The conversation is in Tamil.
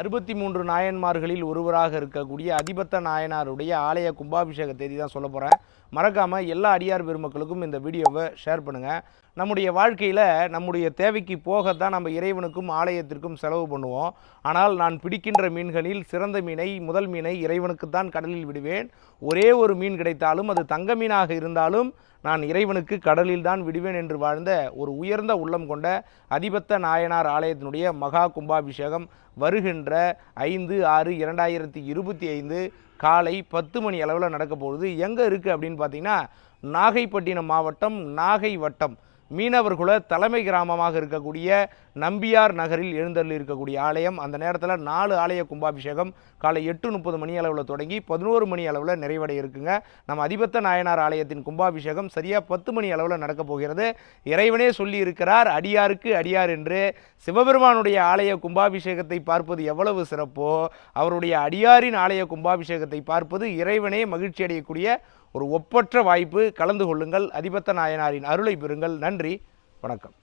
63 நாயன்மார்களில் ஒருவராக இருக்கக்கூடிய அதிபத்த நாயனாருடைய ஆலய கும்பாபிஷேக தேதி தான் சொல்ல போகிறேன். மறக்காமல் எல்லா அடியார் பெருமக்களுக்கும் இந்த வீடியோவை ஷேர் பண்ணுங்கள். நம்முடைய வாழ்க்கையில் நம்முடைய தேவைக்கு போகத்தான் நம்ம இறைவனுக்கும் ஆலயத்திற்கும் செலவு பண்ணுவோம். ஆனால் நான் பிடிக்கின்ற மீன்களில் சிறந்த மீனை, முதல் மீனை இறைவனுக்குத்தான் கடலில் விடுவேன். ஒரே ஒரு மீன் கிடைத்தாலும் அது தங்க மீனாக இருந்தாலும் நான் இறைவனுக்கு கடலில் தான் விடுவேன் என்று வாழ்ந்த ஒரு உயர்ந்த உள்ளம் கொண்ட அதிபத்த நாயனார் ஆலயத்தினுடைய மகா கும்பாபிஷேகம் வருகின்ற 5/6/2025 காலை 10 மணி அளவில் நடக்க போகுது. எங்கே இருக்குது அப்படின்னு பார்த்தீங்கன்னா, நாகைப்பட்டினம் மாவட்டம் நாகை வட்டம் மீனவர்குல தலைமை கிராமமாக இருக்கக்கூடிய நம்பியார் நகரில் எழுந்தருளி இருக்கக்கூடிய ஆலயம். அந்த நேரத்தில் 4 ஆலய கும்பாபிஷேகம் காலை 8:30 மணி அளவில் தொடங்கி 11 மணி அளவில் நிறைவடைய இருக்குங்க. நம்ம அதிபத்த நாயனார் ஆலயத்தின் கும்பாபிஷேகம் சரியாக 10 மணி அளவில் நடக்க போகிறது. இறைவனே சொல்லி இருக்கிறார், அடியாருக்கு அடியார் என்று. சிவபெருமானுடைய ஆலய கும்பாபிஷேகத்தை பார்ப்பது எவ்வளவு சிறப்போ, அவருடைய அடியாரின் ஆலய கும்பாபிஷேகத்தை பார்ப்பது இறைவனே மகிழ்ச்சி அடையக்கூடிய ஒரு ஒப்பற்ற வாய்ப்பு. கலந்து கொள்ளுங்கள், அதிபத்த நாயனாரின் அருளை பெறுங்கள். நன்றி, வணக்கம்.